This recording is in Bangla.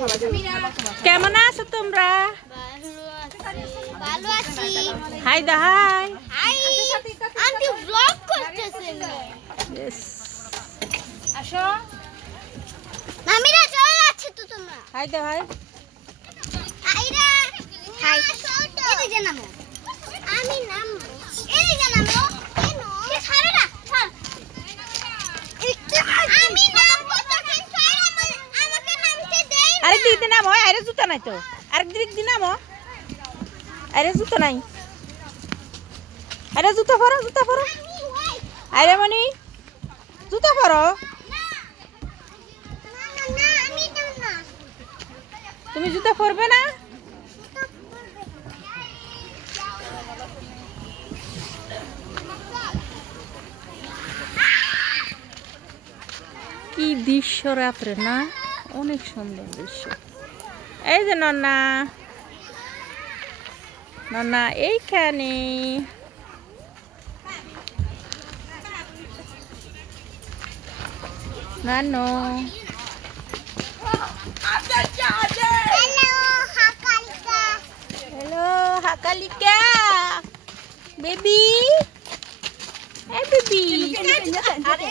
কেমন আছো তোমরা? ভালো আছি। হাই দা হাই। হাই আন্টি ব্লগ করতেছেন। ইয়েস। আসো মামিরা চলে যাচ্ছে তো তোমরা। হাই দা হাই। আইরা হাই এদিকে নামো। আমি নাম এদিকে নামো। কেন কে ছাড়ে না ছাড়। আমি নাম তখন ছাড় আমাকে নামতে দেই না। আরে দিতে নামো, আরে জুতা নাই তো। আরে দিদি নামো। আরে জুতা নাই। আরে জুতা পরো, জুতা পরো। আরে মনি জুতা পরো। না আমি দেব না। তুমি জুতা পরবে না? কি দৃশ্য রাত্রে না, অনেক সুন্দর দৃশ্য। এই যে নন্না, নন্না এইখানে। নানো হ্যালো হাকালিকা বেবি, এই বেবি আরে